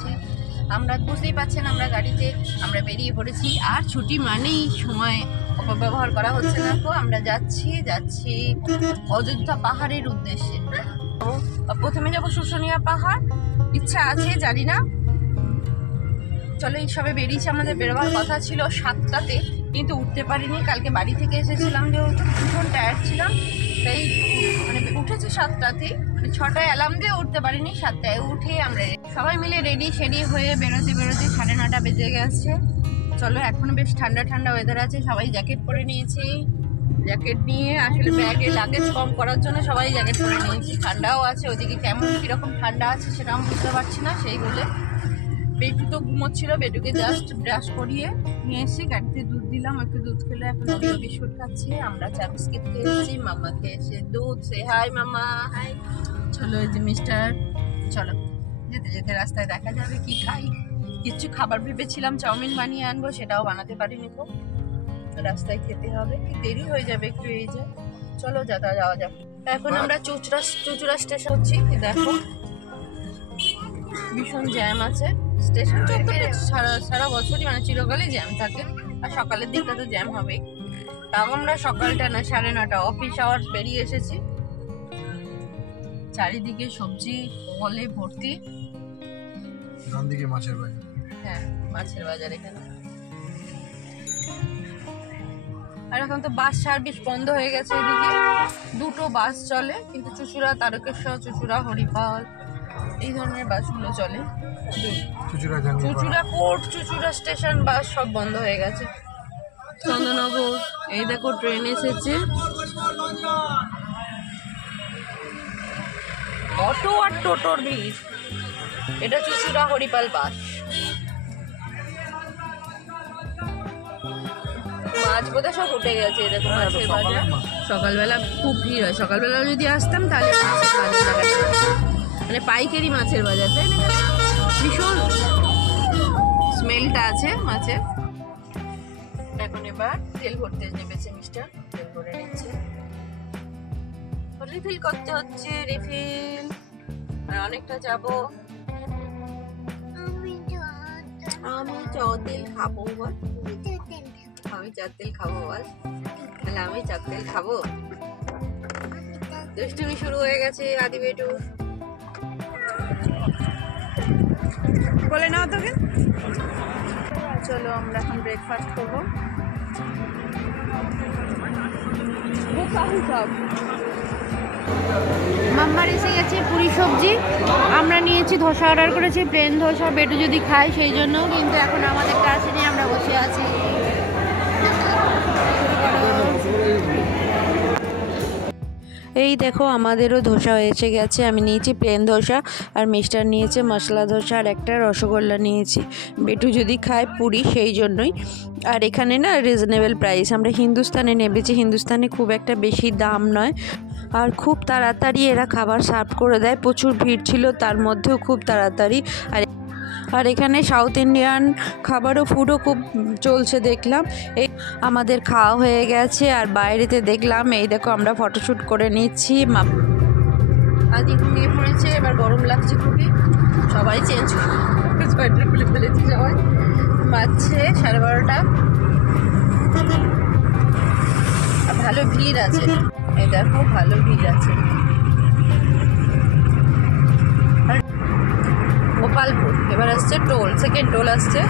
আছে। আমরা বুঝতেই পারছেন আমরা গাড়িতে আমরা বেরিয়ে পড়েছি, আর ছুটি মানেই সময় অপব্যবহার করা হচ্ছে না। তো আমরা যাচ্ছি অযোধ্যা পাহাড়ের উদ্দেশ্যে। প্রথমে যাবো শুশুনিয়া পাহাড়, ইচ্ছা আছে জানি না। চলো এই সবে বেরিয়েছি, আমাদের বেরোবার কথা ছিল 7টাতে, কিন্তু উঠতে পারিনি। কালকে বাড়ি থেকে এসেছিলাম, যেহেতু ভীষণ টায়ার্ড ছিলাম, তাই মানে উঠেছি 7টাতে, মানে 6টায় অ্যালার্ম দিয়ে উঠতে পারিনি। 7টায় উঠে আমরা সবাই মিলে রেডি সেডি হয়ে বেরোতে 9:30 বেজে গেছে। চলো, এখন বেশ ঠান্ডা ঠান্ডা ওয়েদার আছে, সবাই জ্যাকেট পরে নিয়েছি। জ্যাকেট নিয়ে আসলে ব্যাগে লাগেজ কম করার জন্য সবাই জ্যাকেট পরে নিয়েছি। ঠান্ডাও আছে, ওদিকে কেমন কীরকম ঠান্ডা আছে সেটা আমি বুঝতে পারছি না। সেই বলে বেটু তো ঘুমোচ্ছিল, বেটুকে জাস্ট ব্রাশ করিয়ে নিয়ে এসে গাড়িতে দুধ দিলাম, একটু দুধ খেলে এখন ওরিও বিস্কুট খাচ্ছি। আমরা চা বিস্কিট খেয়েছি, মামা খেয়েছে দুধ। সে হাই মামা, হাই। চলো এই যে মিস্টার, চলো যেতে যেতে রাস্তায় দেখা যাবে কি খাই। কিছু খাবার ভেবেছিলাম চাউমিন বানিয়ে আনবো, সেটাও বানাতে পারিনি। তো রাস্তায় খেতে হবে, দেরি হয়ে যাবে একটু। এই যে চলো যাওয়া যাক। এখন আমরা চুচুড়া স্টেশন হচ্ছি। দেখো ভীষণ জ্যাম আছে স্টেশন চত্বরে, সারা বছরই মানে চিরকালই জ্যাম থাকে, আর সকালের দিকটা তো জ্যাম হবেই। তাও আমরা সকালটা না 9:30 অফিস আওয়ার্স বেরিয়ে এসেছি। চারিদিকে সবজি ফলে ভর্তি। মাছের বাজার, হ্যাঁ মাছের বাজার এখানে। আর এখন তো বাস সার্ভিস বন্ধ হয়ে গেছে, এদিকে 2টো বাস চলে, কিন্তু চুচুড়া তারকেশ্বর, চুচুড়া হরিপাল এই ধরনের বাসগুলো চলে। চুচুড়া কোর্ট, চুচুড়া স্টেশন বাস সব বন্ধ হয়ে গেছে। চন্দননগর, এই দেখো ট্রেন এসেছে। অটো আর টোটোর ভিড়। এটা চুচুড়া হরিপাল বাস। মাছ বোধহয় সব উঠে গেছে। দেখো মাছের বাজার, সকালবেলা খুব ভিড় হয়। সকালবেলা যদি আসতাম তাহলে মানে পাইকারি মাছের বাজার, তাই না? ভীষণ স্মেলটা আছে মাছের। এখন এবার তেল ভরতে নেমেছে মিস্টার, তেল ভরে নিচ্ছে। রিফিল করতে হচ্ছে, রিফিল। আর অনেকটা যাবো। আমি তেল খাবো বল, আমি চার তেল খাবো বল, তাহলে আমি চার তেল খাবো। দুষ্টুমি শুরু হয়ে গেছে আদি বেটু, বলে নাও তোকে। চলো আমরা এখন ব্রেকফাস্ট করবো। মাম্মার এসে গেছে পুরি সবজি। আমরা নিয়েছি ধোসা, অর্ডার করেছি প্লেন ধোসা, বেটু যদি খায় সেই জন্য, কিন্তু এখন আমাদের কাছে নিয়ে আমরা বসে আছি। এই দেখো আমাদেরও ধোসা এসে গেছে। আমি নিয়েছি প্লেন ধোসা, আর মিস্টার নিয়েছে মশলা ধোসা, আর একটা রসগোল্লা নিয়েছি। বেটু যদি খায় পুরি সেই জন্যই। আর এখানে না রিজনেবল প্রাইস। আমরা হিন্দুস্তানে নেমেছি, হিন্দুস্তানে খুব একটা বেশি দাম নয়, আর খুব তাড়াতাড়ি এরা খাবার সার্ভ করে দেয়। প্রচুর ভিড় ছিল, তার মধ্যেও খুব তাড়াতাড়ি। আর এখানে সাউথ ইন্ডিয়ান খাবারও ফুডও খুব চলছে দেখলাম। এই আমাদের খাওয়া হয়ে গেছে, আর বাইরেতে দেখলাম এই দেখো আমরা ফটোশ্যুট করে নিচ্ছি। আদি ঘুমিয়ে পড়েছে, এবার গরম লাগছে খুবই, সবাই চেঞ্জ সোয়েটার খুলে ফেলেছি সবাই। বাজছে 12:30। ভালো ভিড় আছে, এই দেখো ভালো ভিড় আছে। গোপালপুর এবার আসছে টোল, সেকেন্ড টোল আসছে।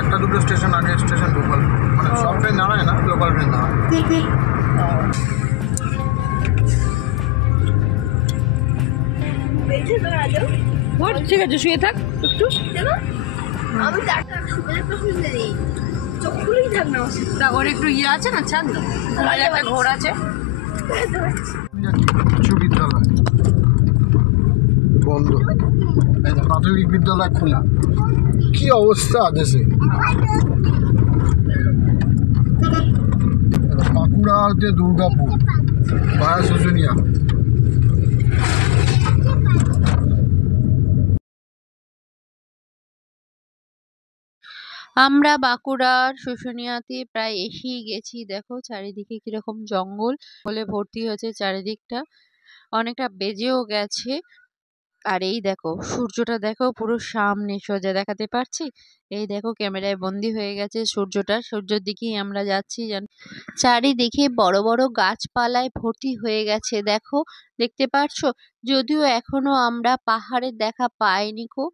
একটা দুটো স্টেশন আগে স্টেশন গোপালপুর, মানে সব ট্রেন দাঁড়ায় না, লোকাল ট্রেন দাঁড়ায়। ঠিক আছে, শুয়ে থাক একটু। ওর একটু ইয়ে আছে না, ছাদ না, একটা ঘোর আছে। কিছু বিদ্যালয় বন্ধ, প্রাথমিক বিদ্যালয় খোলা। কি অবস্থা দেশে। বাঁকুড়া হচ্ছে দুর্গাপুর ভায়া শুশুনিয়া। আমরা বাঁকুড়ার শুশুনিয়াতে প্রায় এসেই গেছি। দেখো চারিদিকে কিরকম জঙ্গল বলে ভর্তি হয়েছে চারিদিকটা, অনেকটা বেজেও গেছে। আর এই দেখো সূর্যটা দেখো পুরো সামনে সোজা দেখাতে পারছি। এই দেখো ক্যামেরায় বন্দি হয়ে গেছে সূর্যটা, সূর্যের দিকেই আমরা যাচ্ছি। চারিদিকে বড় বড় গাছপালায় ভর্তি হয়ে গেছে, দেখো দেখতে পারছো। যদিও এখনো আমরা পাহাড়ের দেখা পাইনি কো,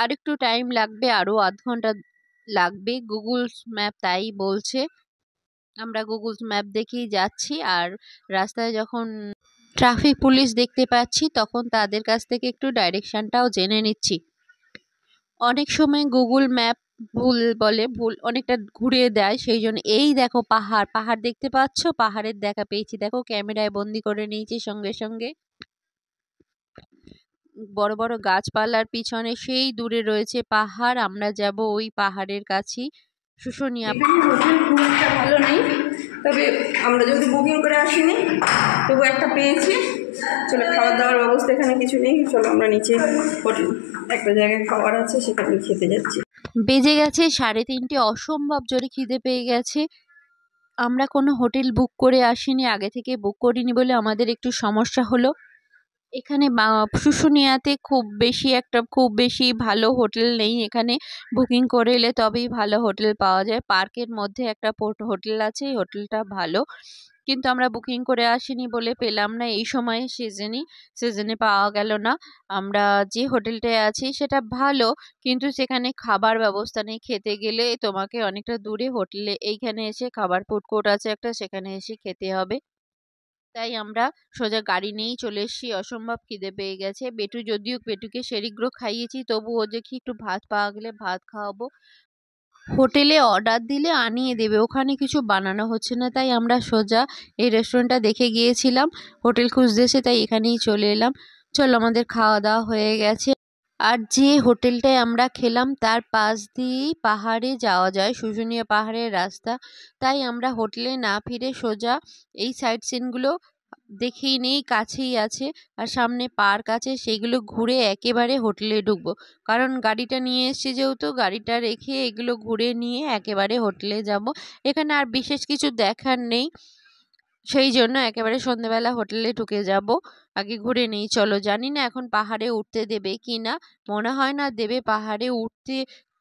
আর একটু টাইম লাগবে, আরো আধ ঘন্টা লাগবে, গুগল ম্যাপ তাই বলছে। আমরা গুগল ম্যাপ দেখেই যাচ্ছি, আর রাস্তায় যখন ট্রাফিক পুলিশ দেখতে পাচ্ছি তখন তাদের কাছ থেকে একটু ডাইরেকশনটাও জেনে নিচ্ছি। অনেক সময় গুগল ম্যাপ ভুল বলে, ভুল অনেকটা ঘুরিয়ে দেয়, সেই জন্য। এই দেখো পাহাড়, পাহাড় দেখতে পাচ্ছ, পাহাড়ের দেখা পেয়েছি, দেখো ক্যামেরায় বন্দি করে নিয়েছি সঙ্গে সঙ্গে। বড় বড় গাছপালার পিছনে সেই দূরে রয়েছে পাহাড়, আমরা যাব ওই পাহাড়ের কাছেই। শুশুনিয়া হোটেল খুব একটা ভালো নেই, তবে আমরা যেহেতু বুকিং করে আসিনি তবু একটা পেয়েছি। চলো, খাবার দাওয়ার ব্যবস্থা এখানে কিছু নেই, চলো আমরা নিচে হোটেল একটা জায়গায় খাবার আছে সেখানে খেতে যাচ্ছি। বেজে গেছে 3:30, অসম্ভব জোরে খিদে পেয়ে গেছে। আমরা কোনো হোটেল বুক করে আসিনি, আগে থেকে বুক করিনি বলে আমাদের একটু সমস্যা হলো। এখানে শুশুনিয়াতে খুব বেশি ভালো হোটেল নেই, এখানে বুকিং করে এলে তবেই ভালো হোটেল পাওয়া যায়। পার্কের মধ্যে একটা হোটেল আছে, এই হোটেলটা ভালো, কিন্তু আমরা বুকিং করে আসিনি বলে পেলাম না। এই সময় সিজনে পাওয়া গেল না। আমরা যে হোটেলটায় আছি সেটা ভালো, কিন্তু সেখানে খাবার ব্যবস্থা নেই। খেতে গেলে তোমাকে অনেকটা দূরে হোটেলে, এইখানে এসে খাবার ফুড কোর্ট আছে একটা, সেখানে এসে খেতে হবে। তাই আমরা সোজা গাড়ি নিয়েই চলে এসেছি, অসম্ভব খিদে পেয়ে গেছে। বেটুকে সেরিগ্রো খাইয়েছি, তবু ও যে কি একটু ভাত পাওয়া গেলে ভাত খাওয়াবো। হোটেলে অর্ডার দিলে আনিয়ে দেবে, ওখানে কিছু বানানো হচ্ছে না, তাই আমরা সোজা এই রেস্টুরেন্টটা দেখে গিয়েছিলাম হোটেল খুঁজতেছে, তাই এখানেই চলে এলাম। চলো, আমাদের খাওয়া দাওয়া হয়ে গেছে। আর যে হোটেলটায় আমরা খেলাম তার পাশ দিয়েই পাহাড়ে যাওয়া যায়, শুশুনিয়া পাহাড়ের রাস্তা। তাই আমরা হোটেলে না ফিরে সোজা এই সাইট সিনগুলো দেখেই নেই, কাছেই আছে, আর সামনে পার্ক আছে, সেগুলো ঘুরে একেবারে হোটেলে ঢুকবো। কারণ গাড়িটা নিয়ে এসেছি যেহেতু, গাড়িটা রেখে এগুলো ঘুরে নিয়ে একেবারে হোটেলে যাব। এখানে আর বিশেষ কিছু দেখার নেই, সেই জন্য একেবারে সন্ধ্যেবেলা হোটেলে ঢুকে যাব। আগে ঘুরে নেই চলো। জানি না এখন পাহাড়ে উঠতে দেবে কি না, মনে হয় না দেবে। পাহাড়ে উঠতে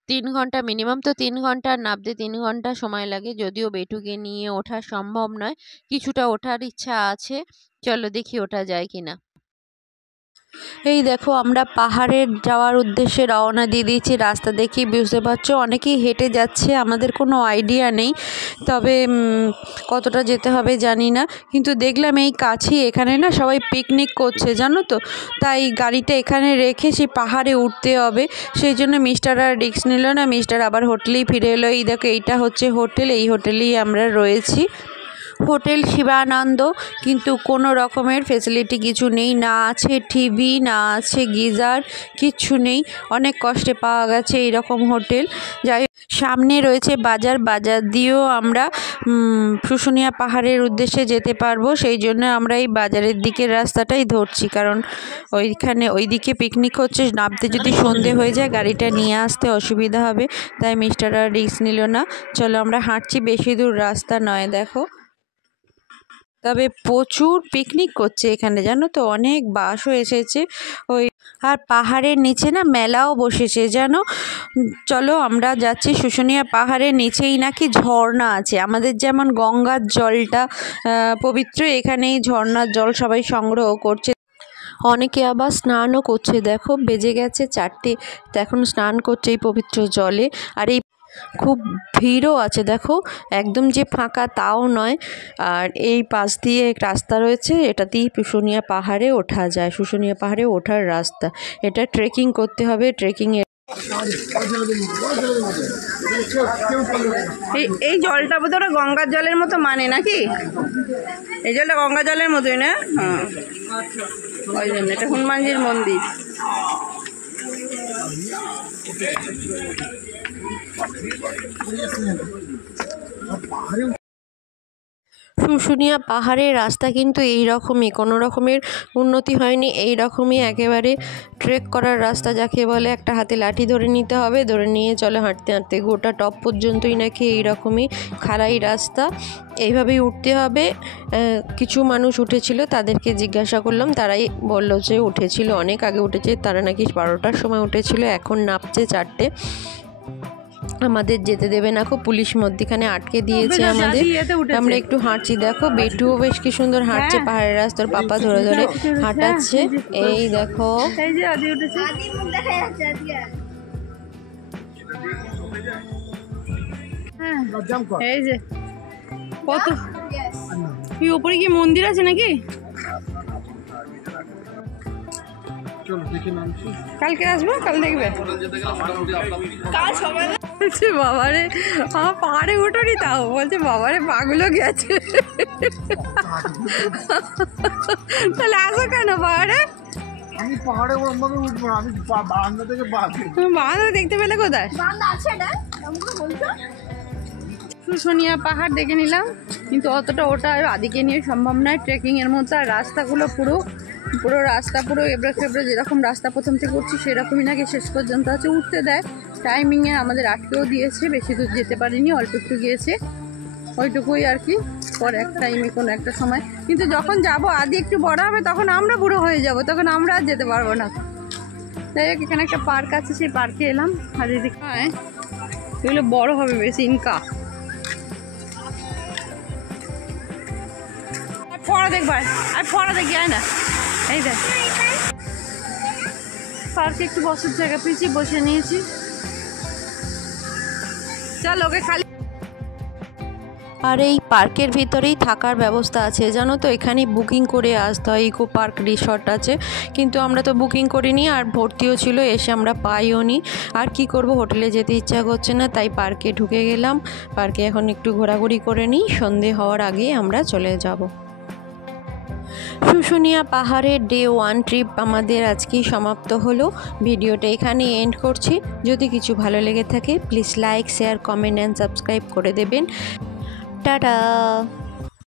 3 ঘন্টা মিনিমাম, তো 3 ঘন্টা, নামতে 3 ঘন্টা সময় লাগে। যদিও বেটুকে নিয়ে ওঠা সম্ভব নয়, কিছুটা ওঠার ইচ্ছা আছে, চলো দেখি ওঠা যায় কিনা। এই দেখো আমরা পাহাড়ের যাওয়ার উদ্দেশ্যে রওনা দিয়ে দিয়েছি। রাস্তা দেখেই বুঝতে পারছো অনেকেই হেঁটে যাচ্ছে, আমাদের কোনো আইডিয়া নেই, তবে কতটা যেতে হবে জানি না। কিন্তু দেখলাম এই কাছেই এখানে না সবাই পিকনিক করছে জানো তো, তাই গাড়িটা এখানে রেখে সেই পাহাড়ে উঠতে হবে। সেই জন্য মিস্টার আর রিস্ক নিল না, মিস্টার আবার হোটেলেই ফিরে এলো। এই দেখো এইটা হচ্ছে হোটেল, এই হোটেলেই আমরা রয়েছি। হোটেল শিবানন্দ, কিন্তু কোনো রকমের ফেসিলিটি কিছু নেই, না আছে টিভি, না আছে গিজার, কিচ্ছু নেই। অনেক কষ্টে পাওয়া গেছে এইরকম হোটেল। যাই সামনে রয়েছে বাজার, বাজার দিয়েও আমরা শুশুনিয়া পাহাড়ের উদ্দেশ্যে যেতে পারবো। সেই জন্য আমরা এই বাজারের দিকের রাস্তাটাই ধরছি, কারণ ওইদিকে পিকনিক হচ্ছে, নামতে যদি সন্ধে হয়ে যায় গাড়িটা নিয়ে আসতে অসুবিধা হবে, তাই মিস্টার আর রিস্ক নিল না। চলো আমরা হাঁটছি, বেশি দূর রাস্তা নয়। দেখো তবে প্রচুর পিকনিক করছে এখানে জানো তো, অনেক বাসও এসেছে ওই, আর পাহাড়ের নিচে না মেলাও বসেছে জানো। চলো আমরা যাচ্ছি। শুশুনিয়া পাহাড়ের নিচেই নাকি ঝর্ণা আছে, আমাদের যেমন গঙ্গার জলটা পবিত্র, এখানেই ঝর্ণার জল সবাই সংগ্রহ করছে, অনেকে আবার স্নানও করছে। দেখো বেজে গেছে 4টে, এখন স্নান করছে এই পবিত্র জলে। আর এই খুব ভিড়ও আছে, দেখো একদম যে ফাঁকা তাও নয়। আর এই পাশ দিয়ে রাস্তা রয়েছে, এটাতেই শুশুনিয়া পাহাড়ে ওঠা যায়, শুশুনিয়া পাহাড়ে ওঠার রাস্তা। এটা ট্রেকিং করতে হবে, ট্রেকিংয়ে এই জলটা বোধ হয় গঙ্গার জলের মতো মানে নাকি, এই জলটা গঙ্গা জলের মতোই না? হ্যাঁ, ওই জন্য এটা হনুমানজির মন্দির। শুশুনিয়া পাহাড়ের রাস্তা কিন্তু এই রকমই, কোনো রকমের উন্নতি হয়নি, এই রকমই একেবারে ট্রেক করার রাস্তা যাকে বলে। একটা হাতে লাঠি ধরে নিতে হবে, ধরে নিয়ে চলে হাঁটতে হাঁটতে গোটা টপ পর্যন্তই নাকি এই রকমই খাড়াই রাস্তা, এইভাবেই উঠতে হবে। কিছু মানুষ উঠেছিল, তাদেরকে জিজ্ঞাসা করলাম, তারাই বললো যে উঠেছিল, অনেক আগে উঠেছে, তারা নাকি 12টার সময় উঠেছিল, এখন নামছে 4টে। আমাদের যেতে দেবে না, খুব পুলিশ মধ্যখানে আটকে দিয়েছে আমাদের। আমরা একটু হাঁটছি, দেখো বেটুও বেশ কি সুন্দর হাঁটছে পাহাড়ের রাস্তার, পাপা ধরে ধরে হাঁটাচ্ছে। এই দেখো এই যে কত কি উপরে কি মন্দির আছে নাকি? চলো দেখে নামছি। কালকে আসবো, কাল দেখবে। কাল সকালে বলছে বাবারে আমার পাহাড়ে উঠোনি, তাও বলছে বাবারে পাগুলো গেছে। তাহলে আসো কেন পাহাড়ে? আমি পাহাড়ে ওরকম ভাবে উঠবো না, আমি বারান্দা থেকে তুমি বারান্দা দেখতে পেলে কোথায়? শুশুনিয়া পাহাড় দেখে নিলাম, কিন্তু অতটা ওটা আদিকে নিয়ে সম্ভব নয় ট্রেকিংয়ের মধ্যে। আর রাস্তাগুলো পুরো রাস্তা পুরো এবড়ে খেবড়ে, যেরকম রাস্তা প্রথম থেকে উঠছি সেরকমই নাকি শেষ পর্যন্ত আছে। উঠতে দেয় টাইমিংয়ে, আমাদের আটকেও দিয়েছে, বেশি দূর যেতে পারিনি, অল্প একটু গিয়েছে, ওইটুকুই আর কি। পরে এক টাইমে কোনো একটা সময়, কিন্তু যখন যাব আদি একটু বড় হবে তখন আমরা বুড়ো হয়ে যাব, তখন আমরা আর যেতে পারবো না। যাই হোক, এখানে একটা পার্ক আছে, সেই পার্কে এলাম। আর এদিকে এগুলো বড় হবে বেশি ইনকা। ফোয়ারা দেখবার, আর ফোয়ারা দেখি যায় না। এই দেখ পার্কে একটু বসার জায়গা পেয়েছি, বসে নিয়েছি। চল ওকে খালি। আর এই পার্কের ভিতরেই থাকার ব্যবস্থা আছে, জানো তো, এখানে বুকিং করে আসতে হয়। ইকো পার্ক রিসর্ট আছে, কিন্তু আমরা তো বুকিং করিনি, আর ভর্তিও ছিল, এসে আমরা পাইও নি। আর কি করব, হোটেলে যেতে ইচ্ছা করছে না, তাই পার্কে ঢুকে গেলাম। পার্কে এখন একটু ঘোরাঘুরি করে নিই, সন্ধে হওয়ার আগে আমরা চলে যাব। শুশুনিয়া পাহাড়ের ডে 1 ট্রিপ আমাদের আজকেই সমাপ্ত হলো। ভিডিওটা এখানে এন্ড করছি। যদি কিছু ভালো লেগে থাকে please like, share, comment and subscribe করে দেবেন। টাটা।